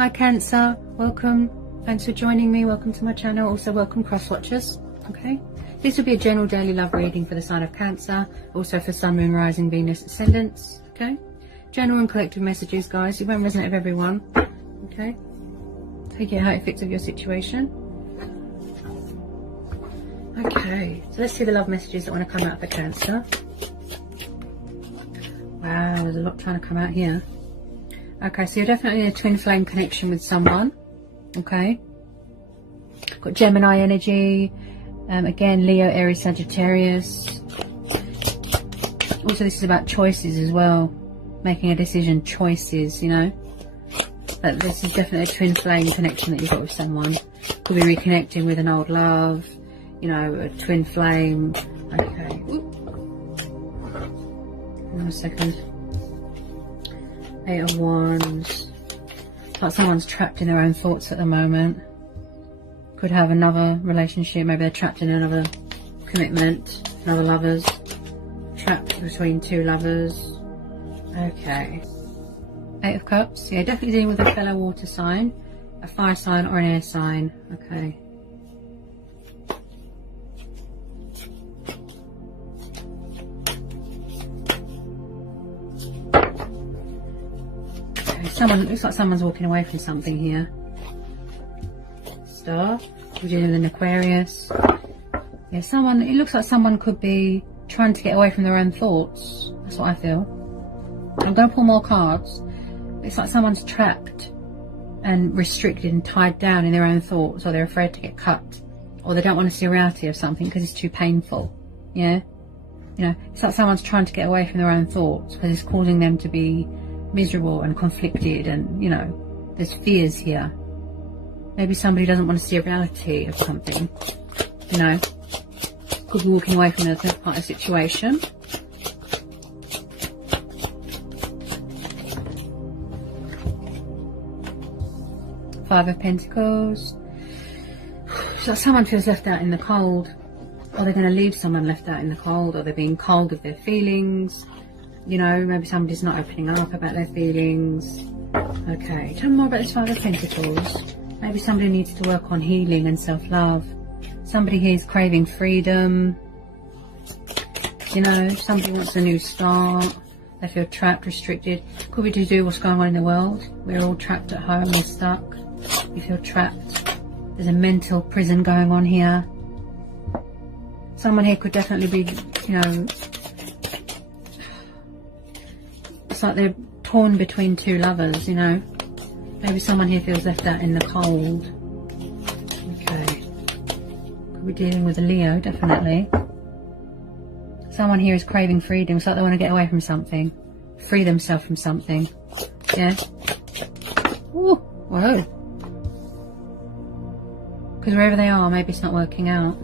Hi Cancer, welcome. Thanks for joining me. Welcome to my channel. Also welcome cross watchers. Okay, this will be a general daily love reading for the sign of Cancer, also for Sun, Moon, Rising, Venus, Ascendants. Okay, general and collective messages, guys. It won't resonate with everyone. Okay, take it how it fits with your situation. Okay, so let's see the love messages that want to come out for Cancer. Wow, there's a lot trying to come out here. Okay, so you're definitely in a twin flame connection with someone. Okay, got Gemini energy, again Leo, Aries, Sagittarius. Also this is about choices as well, making a decision, choices, you know. But this is definitely a twin flame connection that you've got with someone. Could be reconnecting with an old love, you know, a twin flame. Okay, one second. 8 of Wands. It's like someone's trapped in their own thoughts at the moment. Could have another relationship, maybe they're trapped in another commitment, another lovers. Trapped between two lovers. Okay. 8 of Cups. Yeah, definitely dealing with a fellow water sign, a fire sign or an air sign. Okay. Someone, looks like someone's walking away from something here. Star, we're dealing with an Aquarius. Yeah, someone, it looks like someone could be trying to get away from their own thoughts. That's what I feel. I'm going to pull more cards. It's like someone's trapped and restricted and tied down in their own thoughts, or they're afraid to get cut, or they don't want to see a reality of something because it's too painful. Yeah, you know, it's like someone's trying to get away from their own thoughts because it's causing them to be miserable and conflicted, and you know, there's fears here. Maybe somebody doesn't want to see a reality of something, you know, could be walking away from a third party situation. Five of Pentacles. So someone feels left out in the cold, or they're going to leave someone left out in the cold, or they're being cold with their feelings. You know, maybe somebody's not opening up about their feelings. Okay, tell me more about this Five of Pentacles. Maybe somebody needs to work on healing and self-love. Somebody here is craving freedom. You know, somebody wants a new start. They feel trapped, restricted. Could be to do what's going on in the world. We're all trapped at home, we're stuck. You feel trapped. There's a mental prison going on here. Someone here could definitely be, you know, it's like they're torn between two lovers, you know. Maybe someone here feels left out in the cold. Okay. Could be dealing with a Leo, definitely. Someone here is craving freedom. It's like they want to get away from something. Free themselves from something. Yeah. Ooh, whoa. Because wherever they are, maybe it's not working out.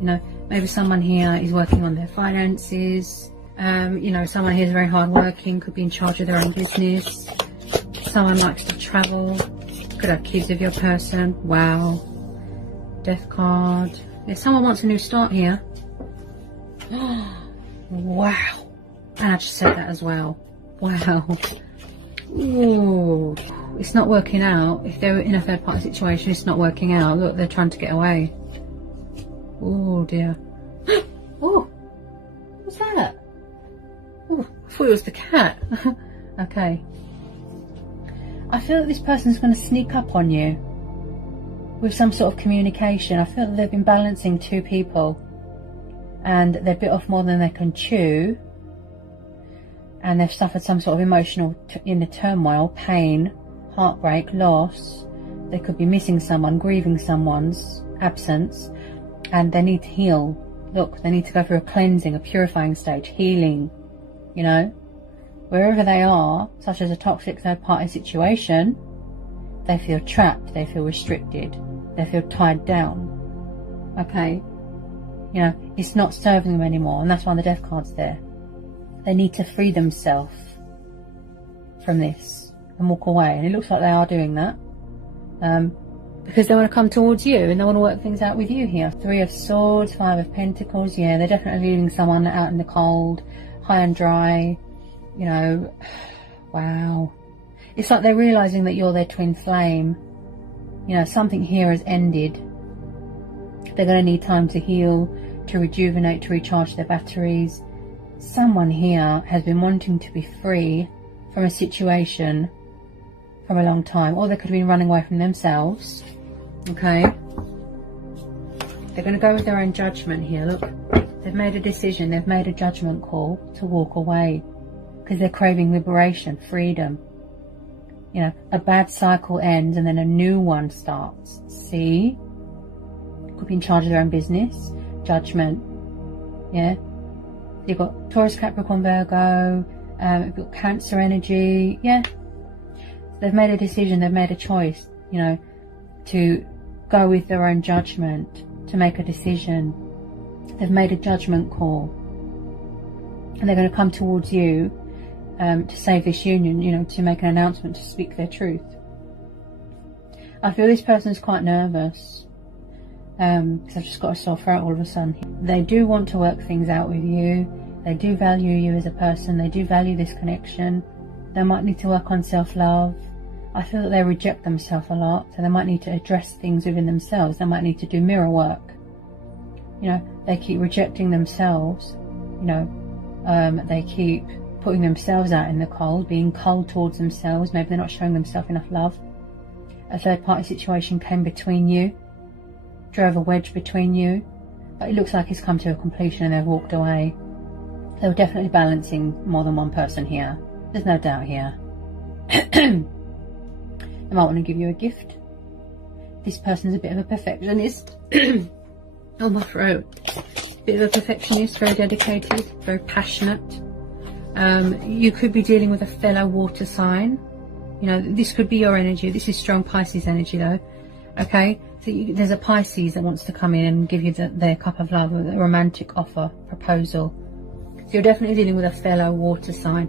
You know, maybe someone here is working on their finances. You know, someone here is very hard working, could be in charge of their own business. Someone likes to travel, could have kids with your person. Wow. Death card. Yeah, someone wants a new start here. Wow. And I just said that as well. Wow. Ooh. It's not working out. If they're in a third party situation, it's not working out. Look, they're trying to get away. Oh dear. Oh, what's that? Oh, I thought it was the cat. Okay. I feel that this person's going to sneak up on you with some sort of communication. I feel that they've been balancing two people and they've bit off more than they can chew, and they've suffered some sort of emotional inner turmoil, pain, heartbreak, loss. They could be missing someone, grieving someone's absence, and they need to heal. Look, they need to go through a cleansing, a purifying stage, healing, you know. Wherever they are, such as a toxic third party situation, they feel trapped, they feel restricted, they feel tied down. Okay, you know, it's not serving them anymore, and that's why the death card's there. They need to free themselves from this and walk away, and it looks like they are doing that. Because they want to come towards you and they want to work things out with you here. Three of Swords, Five of Pentacles. Yeah, they're definitely leaving someone out in the cold, high and dry, you know. Wow. It's like they're realizing that you're their twin flame. You know, something here has ended. They're going to need time to heal, to rejuvenate, to recharge their batteries. Someone here has been wanting to be free from a situation from a long time, or they could have been running away from themselves. Okay, they're going to go with their own judgment here. Look, they've made a decision, they've made a judgment call to walk away because they're craving liberation, freedom. You know, a bad cycle ends and then a new one starts. See, could be in charge of their own business. Judgment. Yeah, you've got Taurus, Capricorn, Virgo, you've got Cancer energy. Yeah, they've made a decision, they've made a choice, you know, to go with their own judgment, to make a decision. They've made a judgment call, and they're going to come towards you to save this union, you know, to make an announcement, to speak their truth. I feel this person's quite nervous, because I've just got a sore throat all of a sudden. They do want to work things out with you. They do value you as a person. They do value this connection. They might need to work on self-love. I feel that they reject themselves a lot, so they might need to address things within themselves. They might need to do mirror work. You know, they keep rejecting themselves. You know, they keep putting themselves out in the cold, being cold towards themselves. Maybe they're not showing themselves enough love. A third-party situation came between you, drove a wedge between you, but it looks like it's come to a completion and they've walked away. They were definitely balancing more than one person here. There's no doubt here. They might want to give you a gift. This person's a bit of a perfectionist. Oh, my throat. Bit of a perfectionist, very dedicated, very passionate. You could be dealing with a fellow water sign. You know, this could be your energy. This is strong Pisces energy though. Okay, so there's a Pisces that wants to come in and give you their cup of love, a romantic offer, proposal. So you're definitely dealing with a fellow water sign.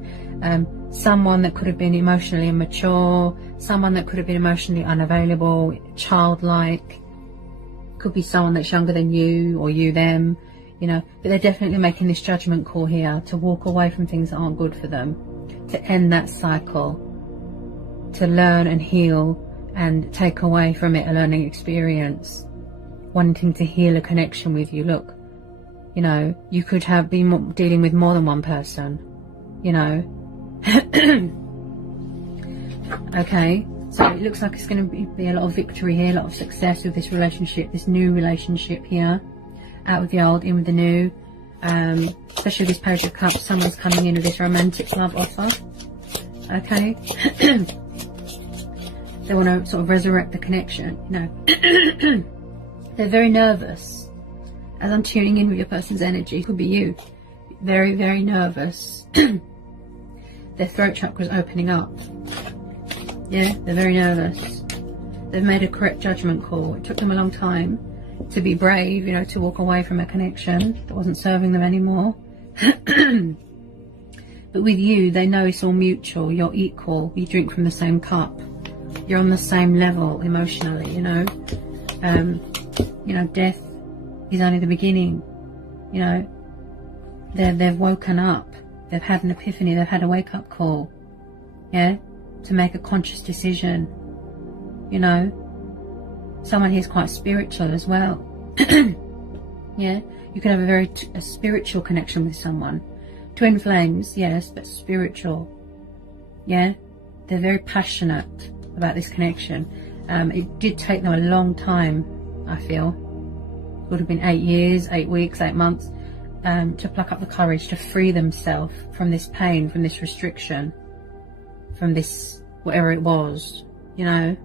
Someone that could have been emotionally immature, someone that could have been emotionally unavailable, childlike. Could be someone that's younger than you, or you them, you know, but they're definitely making this judgment call here to walk away from things that aren't good for them, to end that cycle, to learn and heal and take away from it a learning experience, wanting to heal a connection with you. Look, you know, you could have been dealing with more than one person, you know. Okay, so it looks like it's going to be a lot of victory here, a lot of success with this relationship, this new relationship here. Out with the old, in with the new. Especially this Page of Cups, someone's coming in with this romantic love offer. Okay. They want to sort of resurrect the connection, you know. They're very nervous. As I'm tuning in with your person's energy, it could be you. Very, very nervous. Their throat chakra's opening up. Yeah, they're very nervous. They've made a correct judgment call. It took them a long time to be brave, you know, to walk away from a connection that wasn't serving them anymore. But with you, they know it's all mutual. You're equal. You drink from the same cup. You're on the same level emotionally, you know. You know, death is only the beginning. You know, they've woken up. They've had an epiphany. They've had a wake-up call. Yeah, to make a conscious decision. You know, someone here's quite spiritual as well. Yeah, you can have a spiritual connection with someone. Twin flames, yes, but spiritual. Yeah, they're very passionate about this connection. It did take them a long time, I feel. It would have been 8 years, 8 weeks, 8 months, to pluck up the courage to free themselves from this pain, from this restriction, from this whatever it was, you know.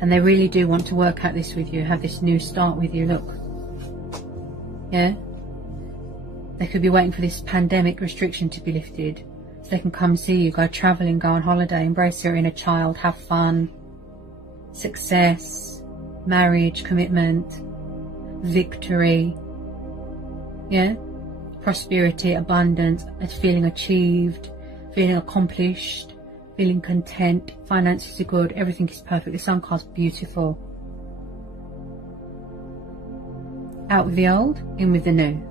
And they really do want to work out this with you, have this new start with you. Look, yeah, they could be waiting for this pandemic restriction to be lifted so they can come see you, go traveling, go on holiday, embrace your inner child, have fun, success, marriage, commitment, victory, yeah, prosperity, abundance, feeling achieved, feeling accomplished, feeling content, finances are good, everything is perfect. The sun card's beautiful. Out with the old, in with the new.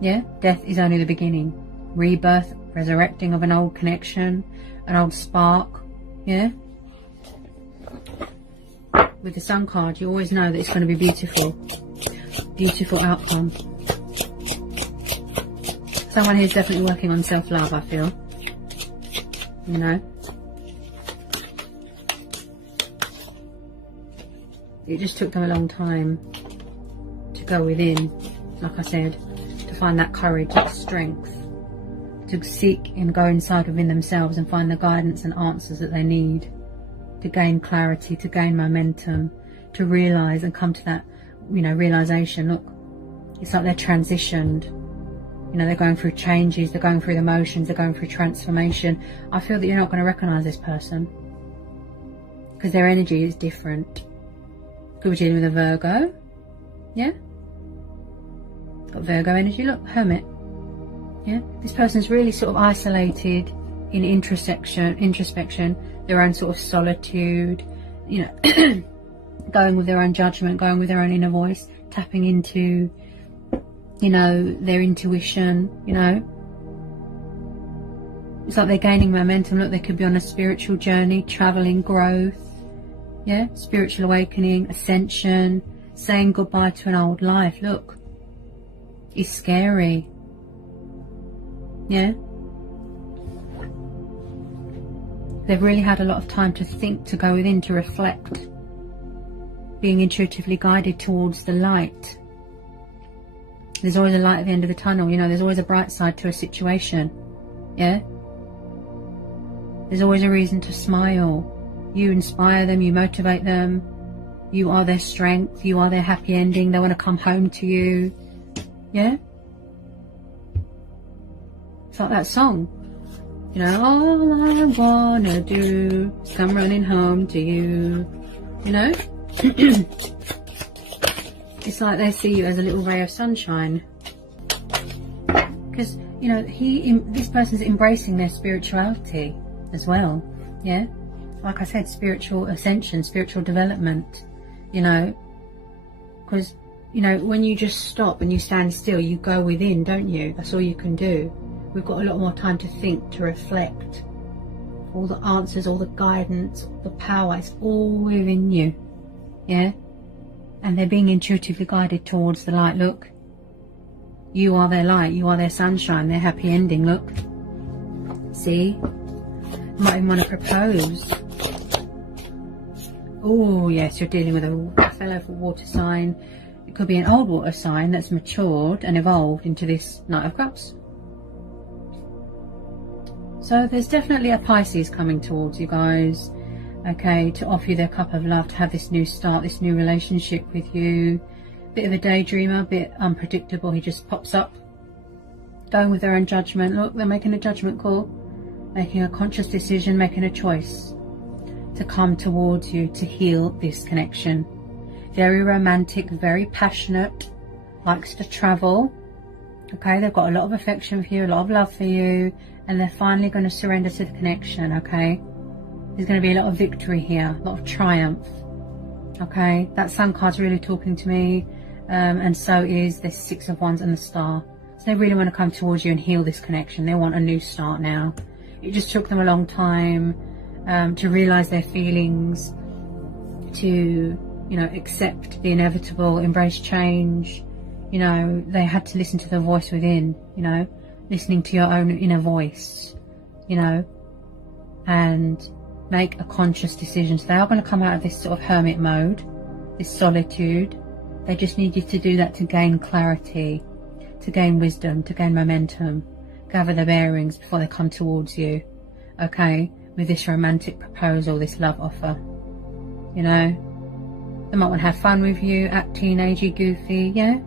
Yeah, death is only the beginning. Rebirth, resurrecting of an old connection, an old spark, yeah? With the Sun card, you always know that it's going to be beautiful. Beautiful outcome. Someone who's definitely working on self-love, I feel. You know? It just took them a long time to go within, like I said, to find that courage, that strength, to seek and go inside within themselves and find the guidance and answers that they need, to gain clarity, to gain momentum, to realise and come to that, you know, realisation. Look, it's like they're transitioned. You know, they're going through changes, they're going through the motions, they're going through transformation. I feel that you're not going to recognise this person because their energy is different. Could be dealing with a Virgo, yeah? Got Virgo energy, look, Hermit, yeah? This person's really sort of isolated in introspection, their own sort of solitude, you know, going with their own judgment, going with their own inner voice, tapping into, you know, their intuition, you know. It's like they're gaining momentum. Look, they could be on a spiritual journey, traveling, growth, yeah, spiritual awakening, ascension, saying goodbye to an old life. Look, it's scary, yeah. They've really had a lot of time to think, to go within, to reflect, being intuitively guided towards the light. There's always a light at the end of the tunnel, you know, there's always a bright side to a situation, yeah? There's always a reason to smile. You inspire them, you motivate them, you are their strength, you are their happy ending, they want to come home to you, yeah? It's like that song, you know, all I wanna do is come running home to you, you know? It's like they see you as a little ray of sunshine. Because, you know, this person's embracing their spirituality as well, yeah? Like I said, spiritual ascension, spiritual development, you know? Because, you know, when you just stop and you stand still, you go within, don't you? That's all you can do. We've got a lot more time to think, to reflect. All the answers, all the guidance, the power, it's all within you, yeah? And they're being intuitively guided towards the light. Look, you are their light, you are their sunshine, their happy ending. Look, see, you might even want to propose. Oh yes, you're dealing with a fellow water sign. It could be an old water sign that's matured and evolved into this Knight of Cups. So there's definitely a Pisces coming towards you guys, okay, to offer you their cup of love, to have this new start, this new relationship with you. Bit of a daydreamer, bit unpredictable. He just pops up, going with their own judgment. Look, they're making a judgment call, making a conscious decision, making a choice to come towards you, to heal this connection. Very romantic, very passionate, likes to travel, okay, they've got a lot of affection for you, a lot of love for you, and they're finally going to surrender to the connection, okay? There's going to be a lot of victory here, a lot of triumph, okay? That Sun card's really talking to me, and so is the Six of Wands and the Star. So they really want to come towards you and heal this connection. They want a new start now. It just took them a long time to realise their feelings, to, you know, accept the inevitable, embrace change. You know, they had to listen to the voice within, you know, listening to your own inner voice, you know, and make a conscious decision. So they are going to come out of this sort of hermit mode, this solitude. They just need you to do that to gain clarity, to gain wisdom, to gain momentum, gather their bearings before they come towards you, okay, with this romantic proposal, this love offer, you know. They might want to have fun with you, act teenagey, goofy, yeah.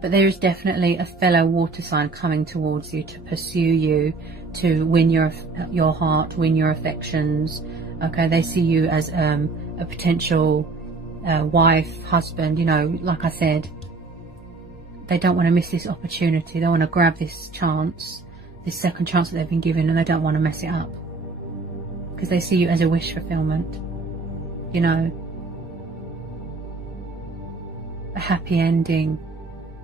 But there is definitely a fellow water sign coming towards you to pursue you, to win your heart, win your affections. Okay, they see you as a potential wife, husband, you know, like I said. They don't want to miss this opportunity. They want to grab this chance, this second chance that they've been given, and they don't want to mess it up. Because they see you as a wish fulfillment, you know. A happy ending.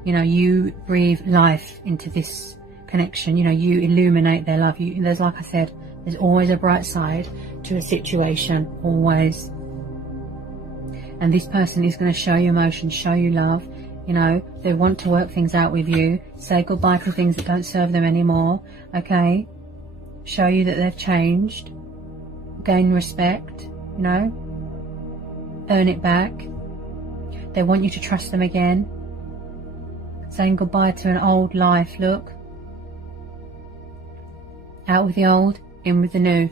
You know, you breathe life into this connection. You know, you illuminate their love. There's, like I said, there's always a bright side to a situation, always. And this person is going to show you emotion, show you love. You know, they want to work things out with you, say goodbye to things that don't serve them anymore, okay? Show you that they've changed, gain respect, you know, earn it back. They want you to trust them again, saying goodbye to an old life, look. Out with the old, in with the new.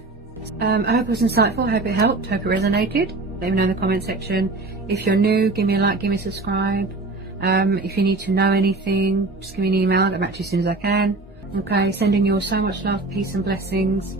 I hope it was insightful, I hope it helped, hope it resonated. Let me know in the comment section. If you're new, give me a like, give me a subscribe. If you need to know anything, just give me an email, I'll get back to you as soon as I can. Okay, sending you all so much love, peace and blessings.